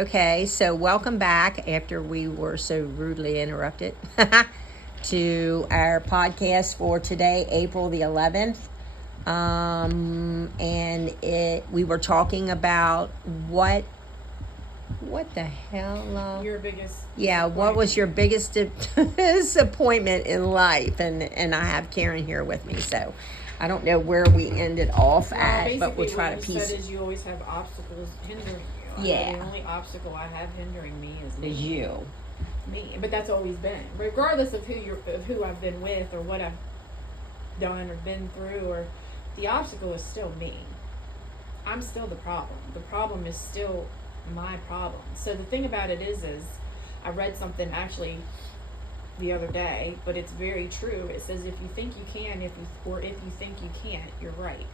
Okay, so welcome back after we were so rudely interrupted to our podcast for today, April the 11th. And we were talking about what the hell? Your biggest Yeah, what was your biggest disappointment in life? And I have Karen here with me, so I don't know where we ended off at, but we'll try to piece. piece. Said is you always have obstacles hindering you. Yeah. The only obstacle I have hindering me is me. Is you. Me, but that's always been, regardless of who I've been with or what I've done or been through, or the obstacle is still me. I'm still the problem. The problem is still my problem. So the thing about it is I read something actually the other day, but it's very true. It says if you think you can, if you think you can't, you're right.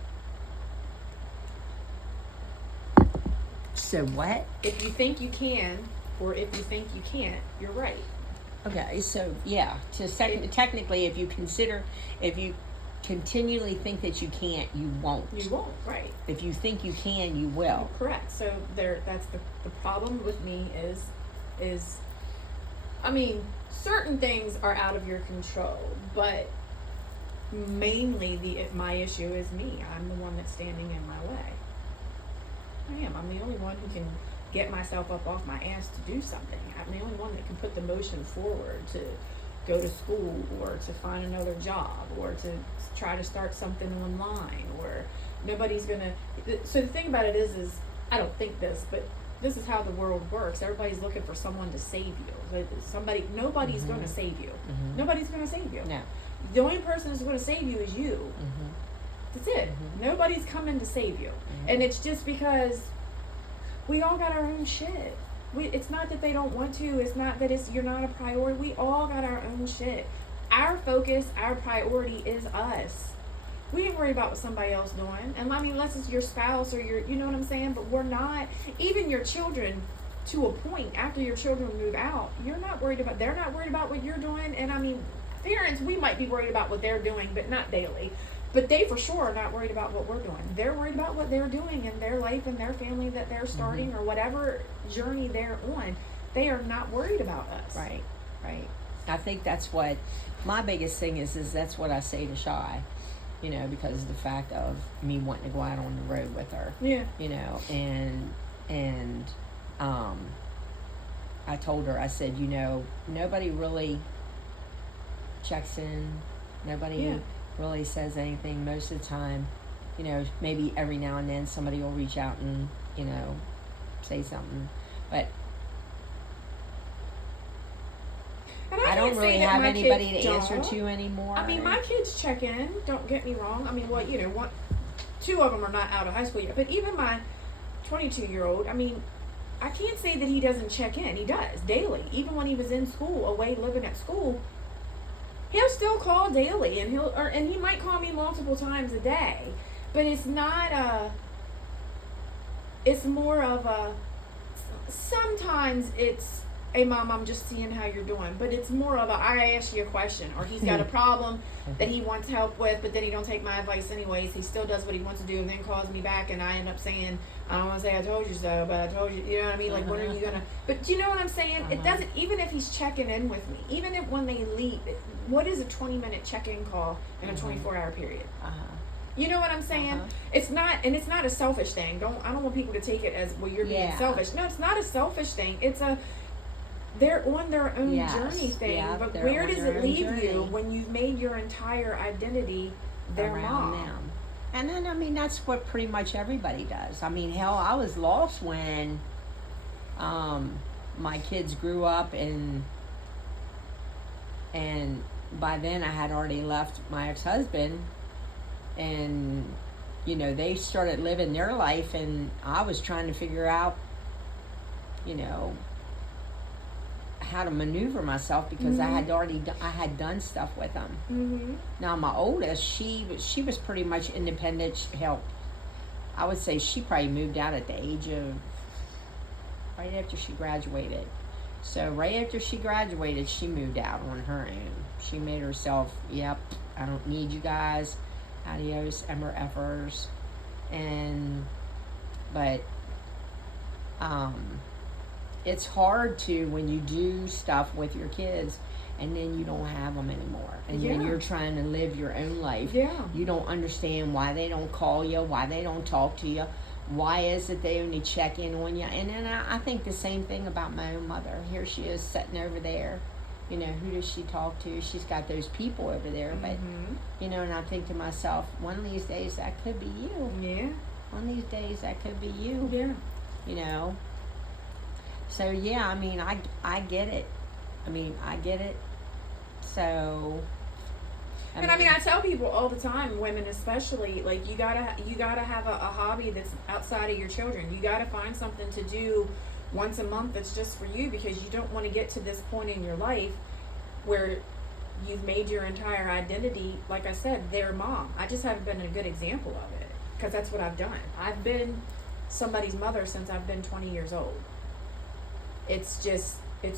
So what? If you think you can, or if you think you can't, you're right. Okay, so yeah, technically, if you continually think that you can't, you won't. You won't, right? If you think you can, you will. Correct. So that's the problem with me is, I mean, certain things are out of your control, but mainly my issue is me. I'm the one that's standing in my way. I am. I'm the only one who can get myself up off my ass to do something. I'm the only one that can put the motion forward to go to school or to find another job or to try to start something online, or nobody's gonna. So the thing about it is I don't think this, but this is how the world works. Everybody's looking for someone to save you. Nobody's Mm-hmm. gonna save you. Mm-hmm. Nobody's gonna save you. No. The only person who's gonna save you is you. Mm-hmm. That's it. Mm-hmm. Nobody's coming to save you. Mm-hmm. And it's just because we all got our own shit. It's not that they don't want to. It's not that you're not a priority. We all got our own shit. Our focus, our priority is us. We ain't worried about what somebody else doing. And I mean, unless it's your spouse or you know what I'm saying? But we're not, even your children, to a point, after your children move out, they're not worried about what you're doing. And I mean, parents, we might be worried about what they're doing, but not daily. But they for sure are not worried about what we're doing. They're worried about what they're doing in their life and their family that they're starting, or whatever journey they're on. They are not worried about us. Right. I think that's what my biggest thing is that's what I say to Shy, because of the fact of me wanting to go out on the road with her. Yeah. And I told her, I said, nobody really checks in. Nobody really says anything most of the time. Maybe every now and then somebody will reach out and, say something. But I don't really have anybody to answer to anymore. I mean, my kids check in, don't get me wrong. I mean, two of them are not out of high school yet. But even my 22-year-old, I mean, I can't say that he doesn't check in. He does, daily. Even when he was in school, away living at school, he'll still call daily, and he might call me multiple times a day. But it's not it's more of sometimes it's, hey mom, I'm just seeing how you're doing. But it's more of I ask you a question, or he's got a problem that he wants help with, but then he don't take my advice anyways. He still does what he wants to do and then calls me back, and I end up saying, I don't want to say I told you so, but I told you, you know what I mean? Like, when are you gonna, but you know what I'm saying? It doesn't, even if he's checking in with me, even if when they leave, what is a 20-minute check-in call in a 24-hour period? You know what I'm saying? It's not a selfish thing. I don't want people to take it as, well, you're being selfish. No, it's not a selfish thing. It's they're on their own journey thing. Yeah, but where does it leave you when you've made your entire identity their around mom? Them. And then, I mean, that's what pretty much everybody does. I mean, hell, I was lost when my kids grew up, and by then I had already left my ex-husband, and they started living their life, and I was trying to figure out how to maneuver myself, because I had done stuff with them. Now my oldest, she was pretty much independent. She helped. I would say she probably moved out at the age of right after she graduated. So right after she graduated, she moved out on her own. She made herself, yep, I don't need you guys. Adios, Emmer effers. But, it's hard to when you do stuff with your kids and then you don't have them anymore, and then Yeah. you're trying to live your own life. Yeah. You don't understand why they don't call you, why they don't talk to you, why is it they only check in on you. And then I think the same thing about my own mother. Here she is sitting over there, you know, who does she talk to? She's got those people over there, but you know, and I think to myself, one of these days that could be you. Yeah. One of these days that could be you. Yeah. You know. So yeah, I mean, I get it. I get it. So. And I mean, I tell people all the time, women especially, like you gotta have a hobby that's outside of your children. You gotta find something to do once a month that's just for you, because you don't want to get to this point in your life where you've made your entire identity, like I said, their mom. I just haven't been a good example of it, because that's what I've done. I've been somebody's mother since I've been 20 years old. It's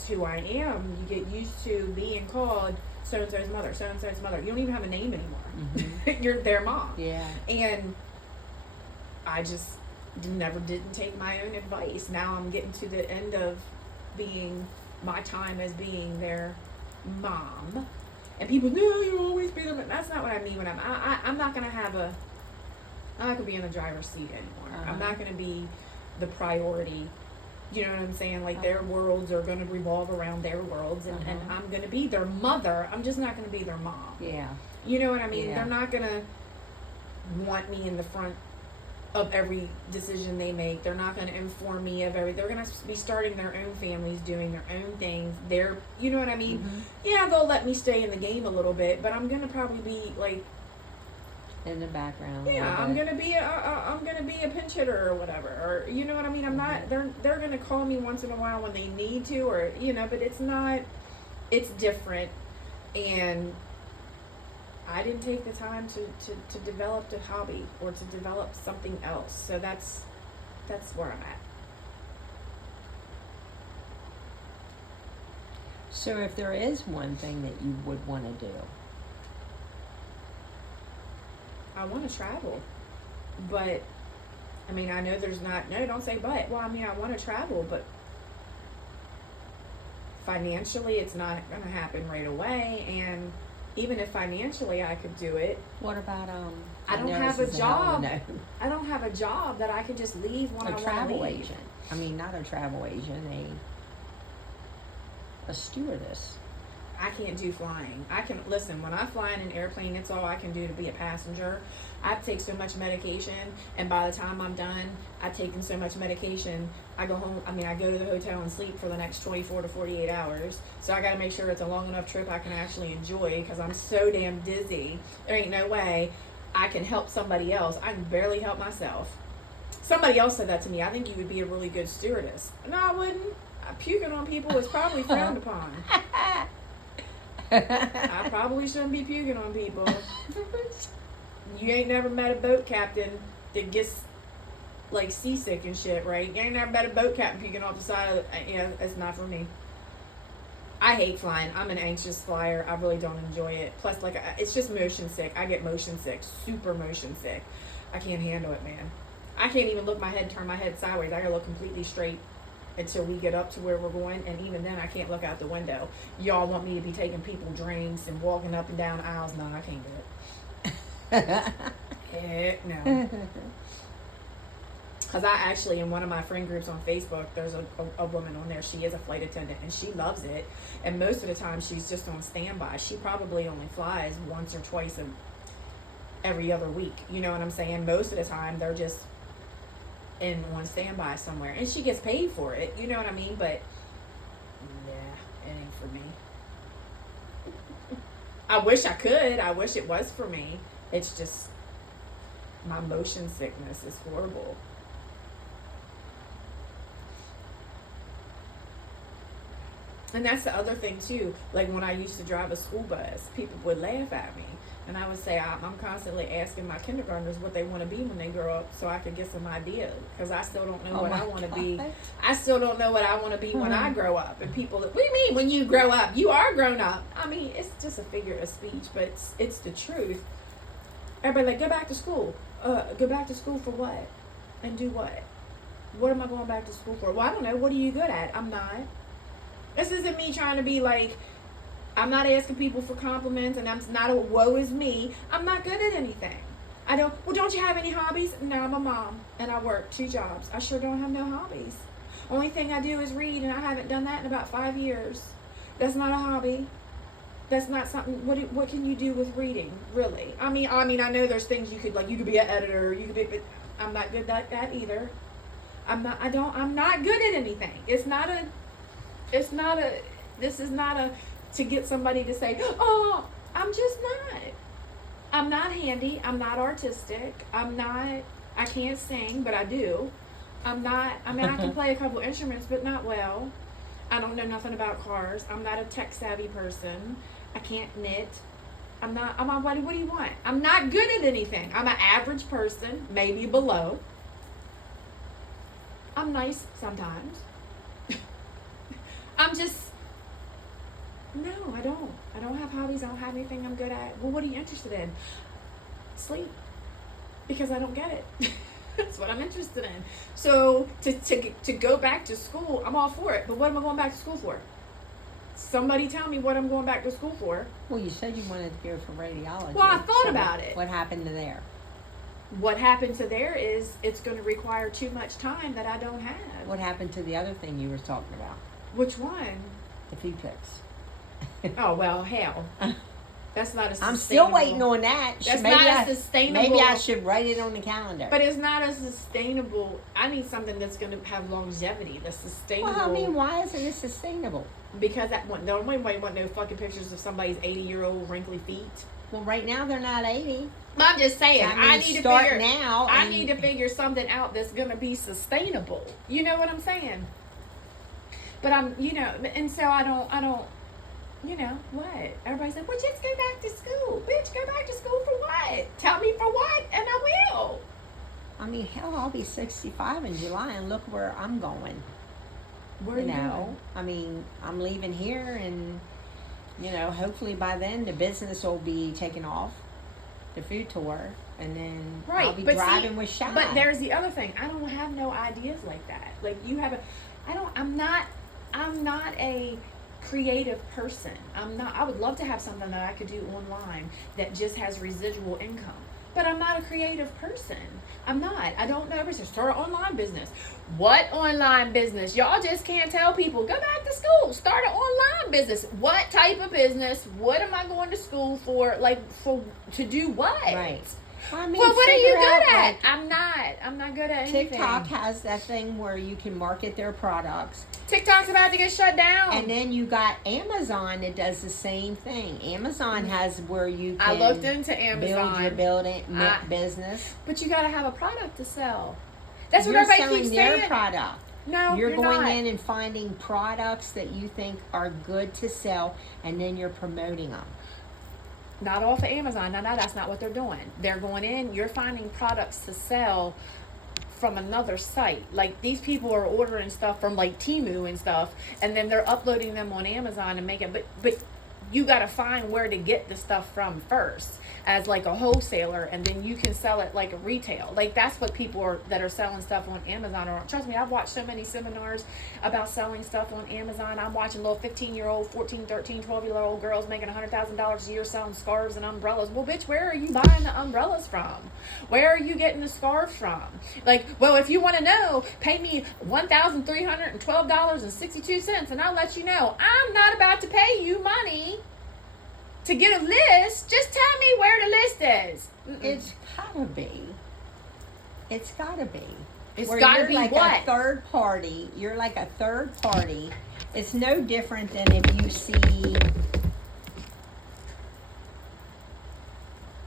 who I am. You get used to being called so-and-so's mother, so-and-so's mother. You don't even have a name anymore. You're their mom. Yeah. And I just didn't take my own advice. Now I'm getting to the end of being my time as being their mom. And people, no, you'll always be their mom. That's not what I mean when I'm not gonna be in the driver's seat anymore. I'm not gonna be the priority. You know what I'm saying? Like their worlds are going to revolve around their worlds, and I'm going to be their mother. I'm just not going to be their mom. Yeah. You know what I mean? Yeah. They're not going to want me in the front of every decision they make. They're not going to inform me of every. They're going to be starting their own families, doing their own things. You know what I mean? Yeah, they'll let me stay in the game a little bit, but I'm going to probably be like in the background. Yeah, I'm gonna be a pinch hitter or whatever, or you know what I mean. I'm not. They're gonna call me once in a while when they need to, or you know. But it's not. It's different, and I didn't take the time to develop a hobby or to develop something else. So that's where I'm at. So if there is one thing that you would want to do. I want to travel, but I mean, I know there's not. No, don't say but. Well, I mean, I want to travel, but financially, it's not going to happen right away. And even if financially I could do it, what about I don't have a job. I don't have a job that I can just leave when I want to leave. A travel agent. I mean, not a travel agent. A stewardess. I can't do flying. I can listen, when I fly in an airplane, it's all I can do to be a passenger. I take so much medication, and by the time I'm done, I've taken so much medication, I go home. I mean, I go to the hotel and sleep for the next 24 to 48 hours. So I got to make sure it's a long enough trip I can actually enjoy, because I'm so damn dizzy. There ain't no way I can help somebody else. I can barely help myself. Somebody else said that to me. I think you would be a really good stewardess. No, I wouldn't. Puking on people is probably frowned upon. I probably shouldn't be puking on people. You ain't never met a boat captain that gets like seasick and shit, right? You ain't never met a boat captain puking off the side of the, yeah, it's not for me. I hate flying. I'm an anxious flyer. I really don't enjoy it. Plus, like, it's just motion sick. I get motion sick, super motion sick. I can't handle it, man. I can't even turn my head sideways. I gotta look completely straight until we get up to where we're going, and even then I can't look out the window. Y'all want me to be taking people drinks and walking up and down aisles? No, I can't do it. Heck no. Because I actually, in one of my friend groups on Facebook, there's a woman on there. She is a flight attendant, and she loves it. And most of the time, she's just on standby. She probably only flies once or twice every other week. You know what I'm saying? Most of the time, they're just on standby somewhere, and she gets paid for it, you know what I mean? But yeah, it ain't for me. I wish I could. I wish it was for me. It's just my motion sickness is horrible. And that's the other thing too. Like when I used to drive a school bus, people would laugh at me. And I would say, I'm constantly asking my kindergartners what they want to be when they grow up, so I could get some idea. Because I still don't know what I want to be. I still don't know what I want to be when I grow up. And people, what do you mean when you grow up? You are grown up. I mean, it's just a figure of speech, but it's the truth. Everybody like, go back to school. Go back to school for what? And do what? What am I going back to school for? Well, I don't know. What are you good at? I'm not. This isn't me trying to be like, I'm not asking people for compliments, and I'm not a woe is me. I'm not good at anything. Well, don't you have any hobbies? No, I'm a mom, and I work 2 jobs. I sure don't have no hobbies. Only thing I do is read, and I haven't done that in about 5 years. That's not a hobby. That's not something. What can you do with reading, really? I mean, I know there's things you could, like, you could be an editor, you could be, but I'm not good at that either. I'm not good at anything. This is not a, to get somebody to say, oh, I'm just not. I'm not handy. I'm not artistic. I can't sing, but I do. I can play a couple instruments, but not well. I don't know nothing about cars. I'm not a tech savvy person. I can't knit. What do you want? I'm not good at anything. I'm an average person, maybe below. I'm nice sometimes. No, I don't. I don't have hobbies. I don't have anything I'm good at. Well, what are you interested in? Sleep. Because I don't get it. That's what I'm interested in. So to go back to school, I'm all for it. But what am I going back to school for? Somebody tell me what I'm going back to school for. Well, you said you wanted to go for radiology. Well, I thought about it. What happened to there? What happened to there is it's going to require too much time that I don't have. What happened to the other thing you were talking about? Which one? The food pics. Oh, well, hell. That's not a sustainable. I'm still waiting on that. That's not a sustainable. Maybe I should write it on the calendar. But it's not a sustainable. I need something that's going to have longevity. That's sustainable. Well, I mean, why isn't it sustainable? Because nobody want no fucking pictures of somebody's 80-year-old wrinkly feet. Well, right now they're not 80. I'm just saying. So I need to start now. I need to figure something out that's going to be sustainable. You know what I'm saying? But and so I don't. What? Everybody's like, well, just go back to school. Bitch, go back to school for what? Tell me for what, and I will. I mean, hell, I'll be 65 in July, and look where I'm going. Where you know? I mean, I'm leaving here, and, hopefully by then the business will be taken off, the food tour, and then I'll be driving with Shy. But there's the other thing. I don't have no ideas like that. Like, you have I'm not a creative person. I would love to have something that I could do online that just has residual income. But I'm not a creative person. I'm not. I don't know everything. Start an online business. What online business? Y'all just can't tell people, go back to school. Start an online business. What type of business? What am I going to school for? To do what? Right. I mean, well, what are you good at? I'm not good at anything. TikTok has that thing where you can market their products. TikTok's about to get shut down. And then you got Amazon that does the same thing. Amazon has where you can I looked into Amazon. build your business. But you got to have a product to sell. That's You're what everybody keeps selling saying. their product. No, you're going not. in and finding products that you think are good to sell, and then you're promoting them. Not off of Amazon. No, that's not what they're doing. They're going in, you're finding products to sell from another site. Like, these people are ordering stuff from like Temu and stuff, and then they're uploading them on Amazon and making, but you got to find where to get the stuff from first as like a wholesaler, and then you can sell it like a retail. Like, that's what people that are selling stuff on Amazon are. Trust me, I've watched so many seminars about selling stuff on Amazon. I'm watching little 15-year-old, 14, 13, 12-year-old girls making $100,000 a year selling scarves and umbrellas. Well, bitch, where are you buying the umbrellas from? Where are you getting the scarves from? Like, well, if you want to know, pay me $1,312.62 and I'll let you know. I'm not about to pay you money to get a list. Just tell me where the list is. It's gotta be. It's gotta be. It's gotta be like what? A third party. You're like a third party. It's no different than if you see.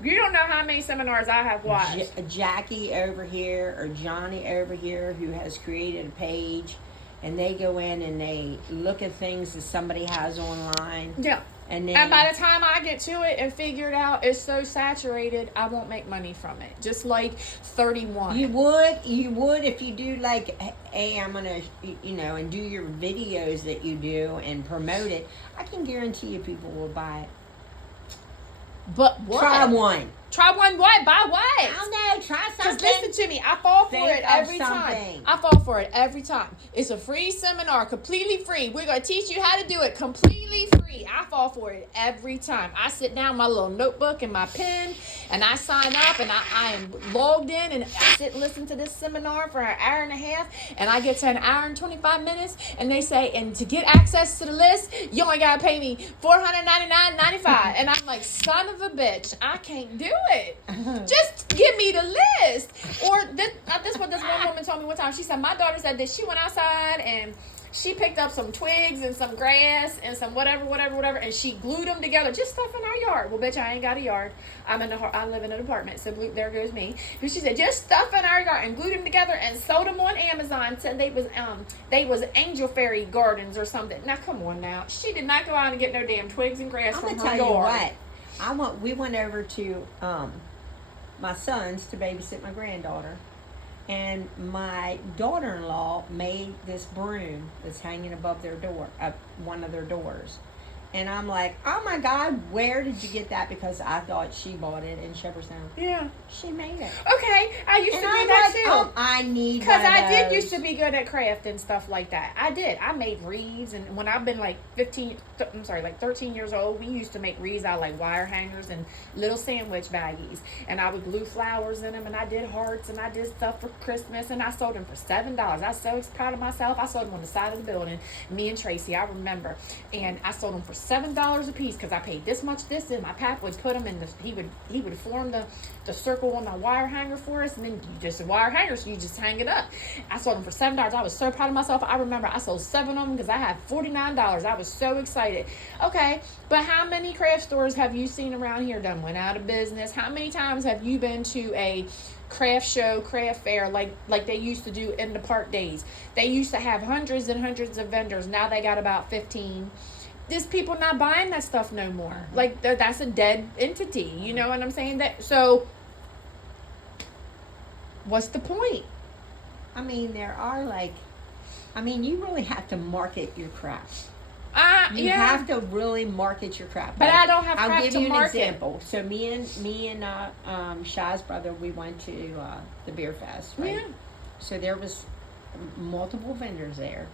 You don't know how many seminars I have watched. Jackie over here or Johnny over here who has created a page, and they go in and they look at things that somebody has online. Yeah. And by the time I get to it and figure it out, it's so saturated, I won't make money from it. Just like 31. You would if you do like, hey, I'm gonna, and do your videos that you do and promote it. I can guarantee you people will buy it. But what? Try one. Try one what? Buy what? I don't know. Try something. Because listen to me, I fall for Think it of every something. time. I fall for it every time. It's a free seminar, completely free. We're going to teach you how to do it completely free. I fall for it every time. I sit down, my little notebook and my pen, and I sign up, and I am logged in, and I sit and listen to this seminar for an hour and a half, and I get to an hour and 25 minutes, and they say, and to get access to the list, you only got to pay me $499.95. And I'm like, son of a bitch, I can't do it. Just give me the list. Or this one woman told me one time, she said, my daughter said that she went outside and she picked up some twigs and some grass and some whatever, and she glued them together. Just stuff in our yard. Well, bitch, I ain't got a yard. I live in an apartment, so there goes me. But she said, just stuff in our yard, and glued them together and sold them on Amazon. Said they was Angel Fairy Gardens or something. Now, come on now. She did not go out and get no damn twigs and grass from her yard. I'm gonna tell you what. We went over to my son's to babysit my granddaughter. And my daughter-in-law made this broom that's hanging above their door, one of their doors. And I'm like, oh my God, where did you get that? Because I thought she bought it in Shepherdstown. Yeah. She made it. Okay, I used to do that too. Oh, I need because I did used to be good at craft and stuff like that. I did. I made wreaths, and when I've been like 13 years old, we used to make wreaths out of like wire hangers and little sandwich baggies, and I would glue flowers in them, and I did hearts, and I did stuff for Christmas, and I sold them for $7. I was so proud of myself. I sold them on the side of the building. Me and Tracy, I remember, and I sold them for $7 a piece because I paid this much. And my pap would put them in he would form the circle on the wire hanger for us, and then just a wire hanger, so you just hang it up. I sold them for $7. I was so proud of myself. I remember I sold 7 of them because I had $49. I was so excited. Okay, but how many craft stores have you seen around here done went out of business? How many times have you been to a craft show, craft fair, like they used to do in the park days? They used to have hundreds and hundreds of vendors. Now they got about 15. There's people not buying that stuff no more. Like, that's a dead entity. You know what I'm saying? So, what's the point? I mean, you really have to market your craft. You have to really market your craft. But I don't have craft to market. I'll give you an example. So me and Shai's brother, we went to the beer fest, right? Yeah. So there was multiple vendors there,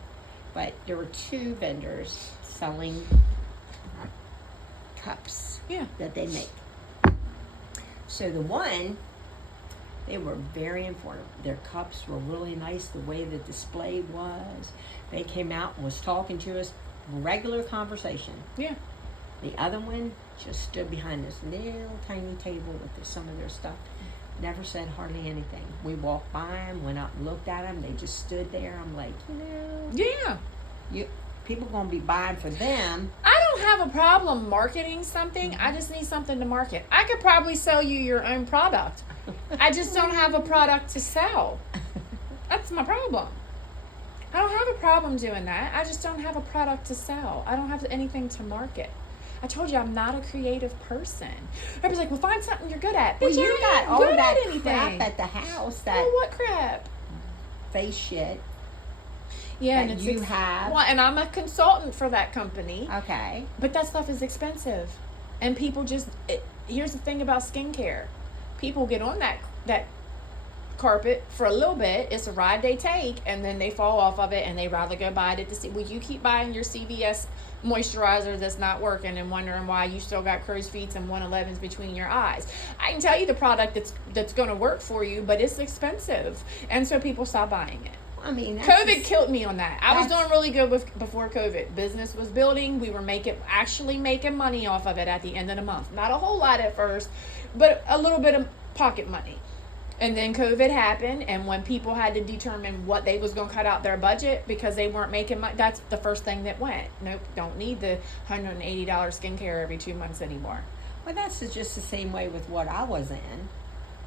but there were 2 vendors selling cups that they make. So the one, they were very informative. Their cups were really nice, the way the display was. They came out and was talking to us, regular conversation. Yeah. The other one just stood behind this little tiny table with some of their stuff. Never said hardly anything. We walked by them, went up and looked at them. They just stood there. I'm like, people gonna be buying for them. I don't have a problem marketing something. I just need something to market. I could probably sell you your own product. I just don't have a product to sell. That's my problem. I don't have a problem doing that. I just don't have a product to sell. I don't have anything to market. I told you I'm not a creative person. Everybody's like, well, find something you're good at. Well, Bitch, you got all that crap at at the house. what crap? Face shit. Yeah, that and you have. Well, and I'm a consultant for that company. Okay. But that stuff is expensive. And people here's the thing about skincare. People get on that carpet for a little bit. It's a ride they take, and then they fall off of it, and they rather go buy it well, you keep buying your CVS moisturizer that's not working and wondering why you still got crow's feet and 111s between your eyes. I can tell you the product that's going to work for you, but it's expensive, and so people stop buying it. I mean, COVID killed me on that. I was doing really good before COVID. Business was building. We were actually making money off of it at the end of the month. Not a whole lot at first, but a little bit of pocket money. And then COVID happened, and when people had to determine what they was going to cut out their budget because they weren't making money, that's the first thing that went. Nope, don't need the $180 skincare every 2 months anymore. Well, that's just the same way with what I was in.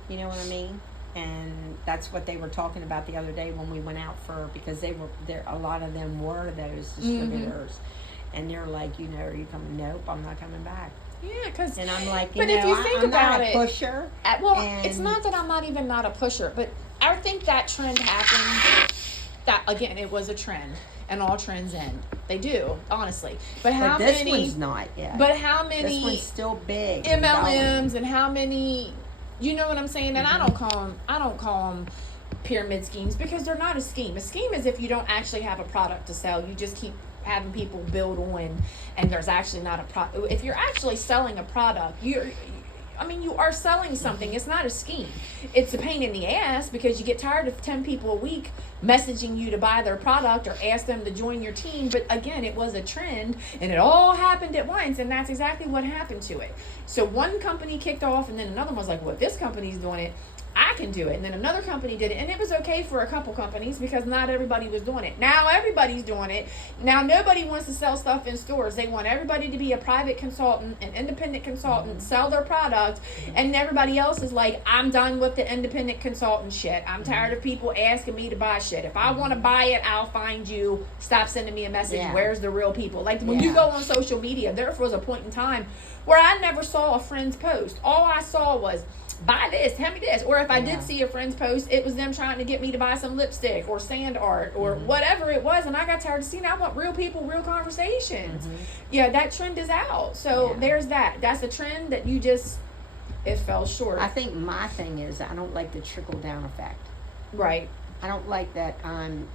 You know what I mean? And that's what they were talking about the other day when we went out because they were there. A lot of them were those distributors, and they're like, are you coming? Nope, I'm not coming back. Yeah, because and I'm like, if you think I'm about not a pusher. It's not that I'm not even not a pusher, but I think that trend happened. That again, it was a trend, and all trends end. They do, honestly. But this one's not yet. But how many? This one's still big. MLMs and how many You know what I'm saying? And I don't call them pyramid schemes, because they're not a scheme. A scheme is if you don't actually have a product to sell. You just keep having people build on, and there's actually not a product. If you're actually selling a product, you are selling something. It's not a scheme. It's a pain in the ass, because you get tired of 10 people a week messaging you to buy their product or ask them to join your team. But again, it was a trend, and it all happened at once, and that's exactly what happened to it. So one company kicked off, and then another one was like, well, this company's doing it, I can do it. And then another company did it, and it was okay for a couple companies, because not everybody was doing it. Now everybody's doing it. Now nobody wants to sell stuff in stores. They want everybody to be a private consultant, an independent consultant, sell their product, and everybody else is like, I'm done with the independent consultant shit. I'm tired of people asking me to buy shit. If I want to buy it, I'll find you. Stop sending me a message. Yeah. Where's the real people? Like when you go on social media, there was a point in time where I never saw a friend's post. All I saw was, buy this, hand me this. Or if I did see a friend's post, it was them trying to get me to buy some lipstick or sand art or whatever it was. And I got tired of seeing, I want real people, real conversations. Yeah, that trend is out. So there's that. That's a trend that it fell short. I think my thing is, I don't like the trickle down effect. Right. I don't like that I'm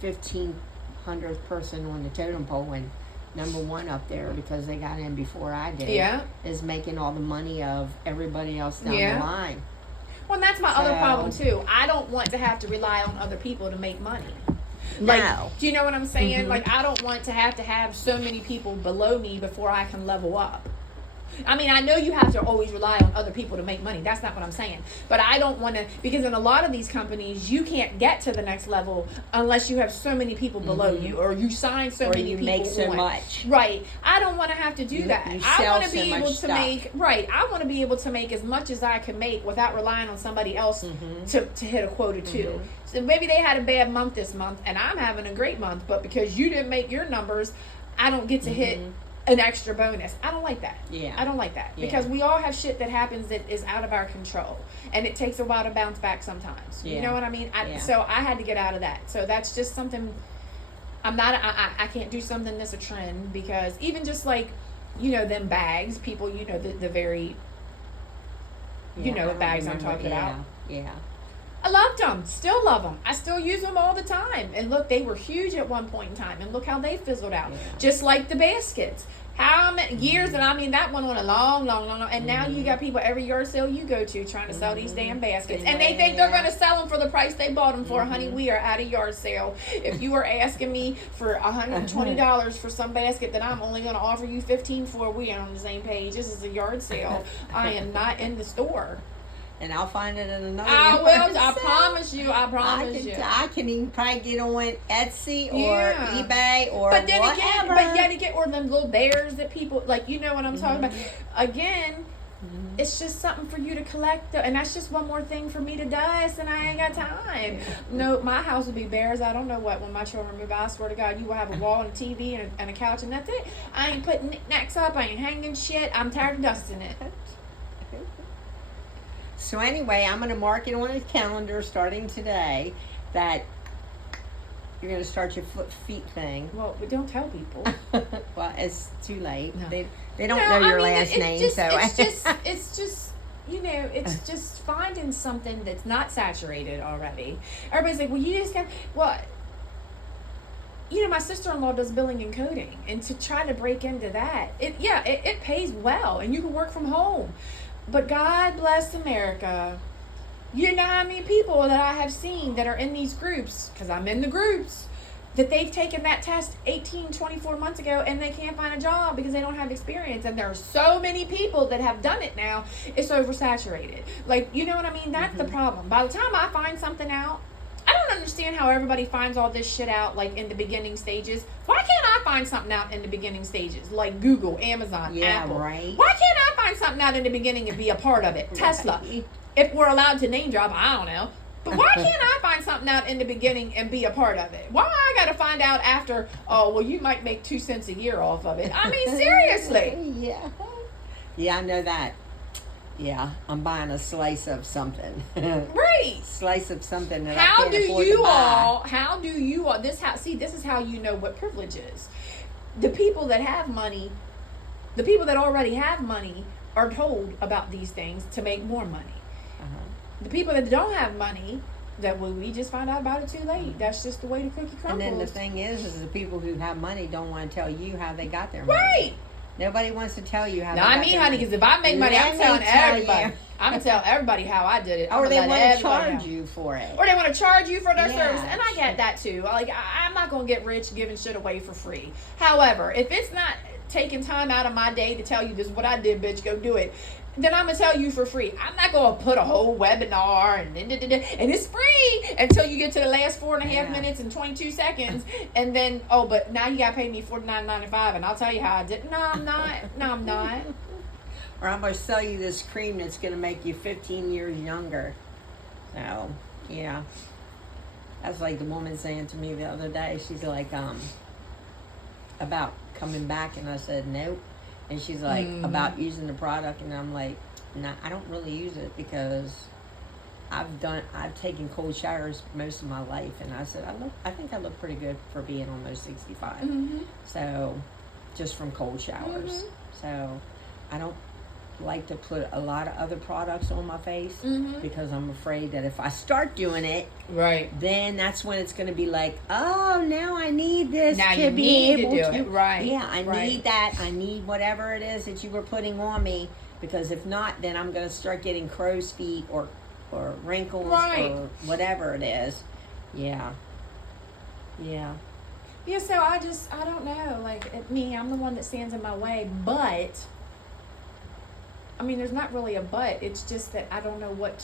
1,500th person on the totem pole, and number one up there, because they got in before I did, is making all the money of everybody else down the line. Well, that's my other problem too. I don't want to have to rely on other people to make money. Like, No. do you know what I'm saying? Like, I don't want to have so many people below me before I can level up. I mean, I know you have to always rely on other people to make money. That's not what I'm saying. But I don't want to, because in a lot of these companies, you can't get to the next level unless you have so many people below you, or you sign so many people. Or you make so much. Right. I don't want to have to do that. You I want to so be able to stuff. make, I want to be able to make as much as I can make without relying on somebody else to hit a quota too. So maybe they had a bad month this month, and I'm having a great month, but because you didn't make your numbers, I don't get to hit an extra bonus. I don't like that. Yeah. I don't like that. Yeah. Because we all have shit that happens that is out of our control. And it takes a while to bounce back sometimes. You know what I mean? So I had to get out of that. So that's just something, I can't do something that's a trend, because even just like, them bags, people, the very, the bags I'm talking about. Yeah. I loved them. Still love them. I still use them all the time. And look, they were huge at one point in time. And look how they fizzled out. Just like the baskets. How many years? And I mean, that went on a long. And now you got people every yard sale you go to trying to sell these damn baskets. And they think they're going to sell them for the price they bought them for. Honey, we are at a yard sale. If you are asking me for $120 for some basket that I'm only going to offer you $15 for, we are on the same page. This is a yard sale. I am not in the store. And I'll find it in another. I will. I promise you. I can even probably get on Etsy or eBay or but then whatever. again, or them little bears that people like. You know what I'm talking about? Again, it's just something for you to collect, and that's just one more thing for me to dust, and I ain't got time. No, my house would be bears. I don't know what when my children move out. I swear to God, you will have a wall and a TV and a couch, and that's it. I ain't putting knickknacks up. I ain't hanging shit. I'm tired of dusting it. So anyway, I'm going to mark it on the calendar starting today that you're going to start your feet thing. Well, we don't tell people. Well, it's too late. No. They don't know your last name, so it's just it's just finding something that's not saturated already. Everybody's like, well, you just got my sister-in-law does billing and coding, and to try to break into that, it pays well, and you can work from home. But God bless America. You know how many people that I have seen that are in these groups, because I'm in the groups, that they've taken that test 18, 24 months ago, and they can't find a job because they don't have experience. And there are so many people that have done it now, it's oversaturated. Like, you know what I mean? That's the problem. By the time I find something out, I don't understand how everybody finds all this shit out, like, in the beginning stages. Why can't I find something out in the beginning stages? Like Google, Amazon, Apple. Right. Why can't I find something out in the beginning and be a part of it? Tesla. If we're allowed to name drop, I don't know. But why can't I find something out in the beginning and be a part of it? Why I got to find out after, you might make 2 cents a year off of it? I mean, seriously. Yeah, I know that. Yeah, I'm buying a slice of something. Right. Slice of something that I can't afford to buy. How do you all, this is how you know what privilege is. The people that have money, the people that already have money are told about these things to make more money. The people that don't have money, that we just find out about it too late. That's just the way the cookie crumbles. And then the thing is the people who have money don't want to tell you how they got their money. Right. Nobody wants to tell you how. Not me, honey, because if I make money, I'm telling everybody. You. I'm gonna tell everybody how I did it. Or they want to charge you for it. Or they want to charge you for their Yeah. service, and I get that too. Like I'm not gonna get rich giving shit away for free. However, if it's not taking time out of my day to tell you this is what I did, bitch, go do it, then I'm gonna tell you for free. I'm not gonna put a whole webinar and it's free until you get to the last 4.5 minutes and 22 seconds, and then but now you gotta pay me $49.95, and I'll tell you how I did. No, I'm not. Or I'm gonna sell you this cream that's gonna make you 15 years younger. So yeah, that's like the woman saying to me the other day. She's like, about coming back, and I said nope. And she's like, about using the product, and I'm like, nah, I don't really use it because I've taken cold showers most of my life, and I said I think I look pretty good for being almost 65. So just from cold showers. So I don't like to put a lot of other products on my face because I'm afraid that if I start doing it, right, then that's when it's going to be like, oh, now I need this now to you be need able to do it. Right. Yeah, I need that. I need whatever it is that you were putting on me, because if not, then I'm going to start getting crow's feet or wrinkles or whatever it is. Yeah. Yeah. Yeah, so I don't know. Like, I'm the one that stands in my way, but I mean, there's not really a but. It's just that I don't know what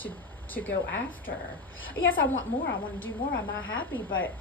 to go after. Yes, I want more. I want to do more. I'm not happy, but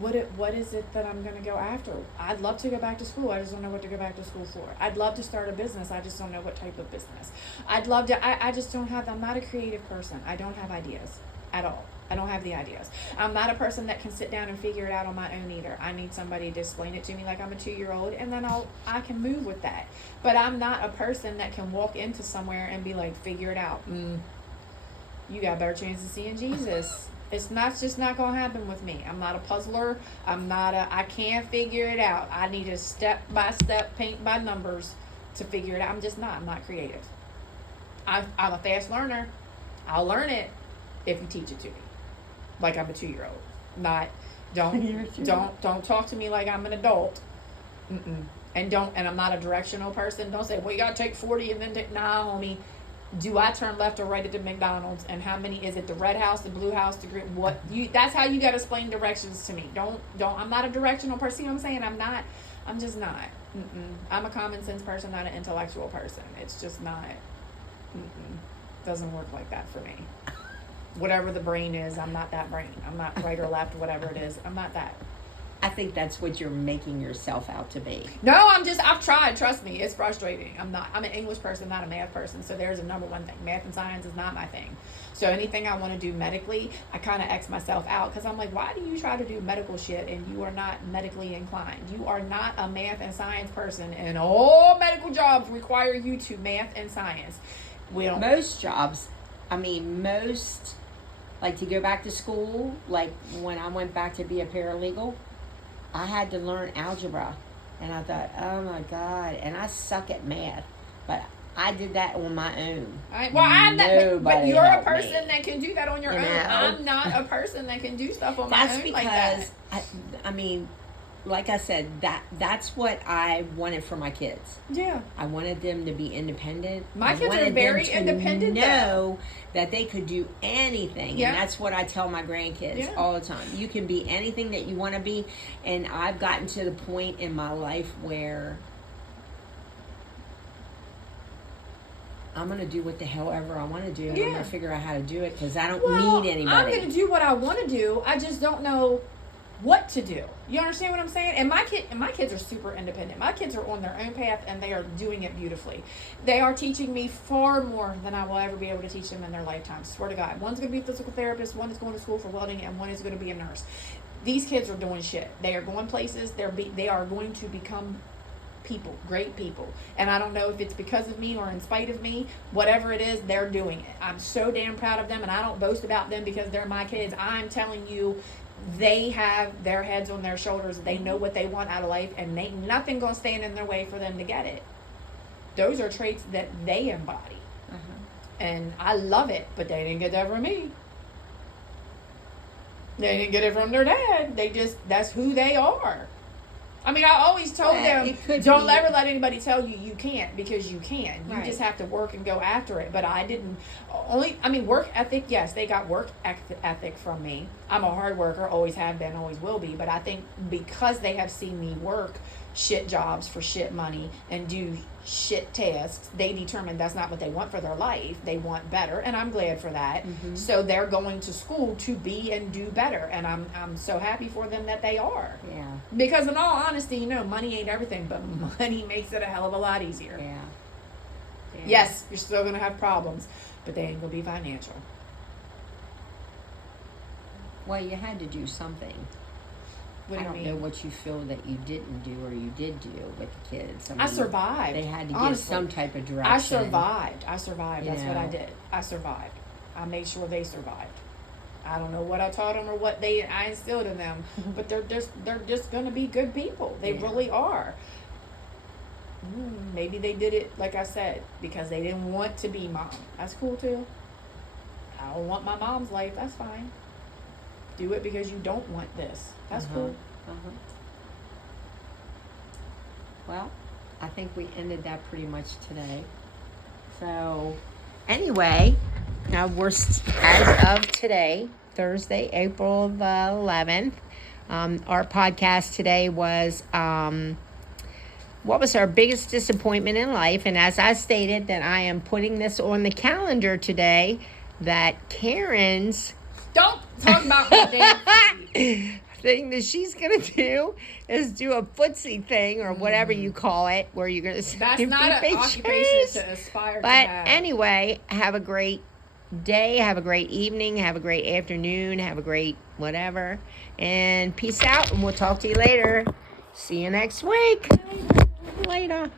what is it that I'm going to go after? I'd love to go back to school. I just don't know what to go back to school for. I'd love to start a business. I just don't know what type of business. I'd love to. I just don't have. I'm not a creative person. I don't have ideas at all. I don't have the ideas. I'm not a person that can sit down and figure it out on my own either. I need somebody to explain it to me like I'm a 2-year-old, and then I can move with that. But I'm not a person that can walk into somewhere and be like, figure it out. You got a better chance of seeing Jesus. It's just not going to happen with me. I'm not a puzzler. I can't figure it out. I need a step by step, paint by numbers to figure it out. I'm not creative. I'm a fast learner. I'll learn it if you teach it to me. Like I'm a 2-year-old. Don't talk to me like I'm an adult. And I'm not a directional person. Don't say, well, you gotta take 40 and then take. Nah, homie. Do I turn left or right at the McDonald's? And how many is it? The red house, the blue house, the green? That's how you gotta explain directions to me. Don't. I'm not a directional person. You know what I'm saying? I'm just not. I'm a common sense person, not an intellectual person. It's just not. Doesn't work like that for me. Whatever the brain is, I'm not that brain. I'm not right or left, whatever it is. I'm not that. I think that's what you're making yourself out to be. No, I've tried. Trust me, it's frustrating. I'm an English person, not a math person. So there's a number one thing. Math and science is not my thing. So anything I want to do medically, I kind of X myself out because I'm like, why do you try to do medical shit and you are not medically inclined? You are not a math and science person, and all medical jobs require you to math and science. Most jobs, like to go back to school, like when I went back to be a paralegal, I had to learn algebra. And I thought, oh my God. And I suck at math. But I did that on my own. But you're a person that can do that on your own. I'm not a person that can do stuff on my own. That's because, like I said, that's what I wanted for my kids. Yeah. I wanted them to be independent. My kids are very independent. Know that they could do anything. Yeah. And that's what I tell my grandkids all the time. You can be anything that you want to be. And I've gotten to the point in my life where I'm going to do what the hell ever I want to do. And I'm going to figure out how to do it because I don't need anybody. I'm going to do what I want to do. I just don't know what to do. You understand what I'm saying? And my kids are super independent. My kids are on their own path and they are doing it beautifully. They are teaching me far more than I will ever be able to teach them in their lifetime. Swear to God. One's going to be a physical therapist, one is going to school for welding, and one is going to be a nurse. These kids are doing shit. They are going places. They are going to become people, great people. And I don't know if it's because of me or in spite of me. Whatever it is, they're doing it. I'm so damn proud of them, and I don't boast about them because they're my kids. I'm telling you, they have their heads on their shoulders. They know what they want out of life, and ain't nothing gonna stand in their way for them to get it. Those are traits that they embody. And I love it, but they didn't get that from me. They didn't get it from their dad. That's who they are. I mean, I always told them, don't ever let anybody tell you can't, because you can. You just have to work and go after it. But I didn't. Work ethic, yes, they got work ethic from me. I'm a hard worker, always have been, always will be. But I think because they have seen me work shit jobs for shit money and do shit tasks, they determine that's not what they want for their life. They want better, and I'm glad for that. So they're going to school to be and do better, and I'm so happy for them that they are. Yeah. Because in all honesty, money ain't everything, but money makes it a hell of a lot easier. Yeah. Yes, you're still gonna have problems, but they ain't gonna be financial. Well, you had to do something. What do you mean? I don't know what you feel that you didn't do or you did do with the kids. I survived. They had to give honestly. some type of direction. I survived. That's what I know. did. I survived. I made sure they survived. I don't know what I taught them or what I instilled in them, but they're just gonna be good people. They really are. Maybe they did it, like I said, because they didn't want to be mom. That's cool too. I don't want my mom's life. That's fine. Do it because you don't want this. That's cool. Well, I think we ended that pretty much today. So, anyway, now as of today, Thursday, April the 11th, our podcast today was, what was our biggest disappointment in life? And as I stated, that I am putting this on the calendar today, that Karen's don't talk about my damn feet. Thing that she's gonna do is do a footsie thing or whatever you call it, where you're gonna that's not an occupation to aspire but to have. Anyway, have a great day, have a great evening, have a great afternoon, have a great whatever, and peace out, and we'll talk to you later. See you next week. Later.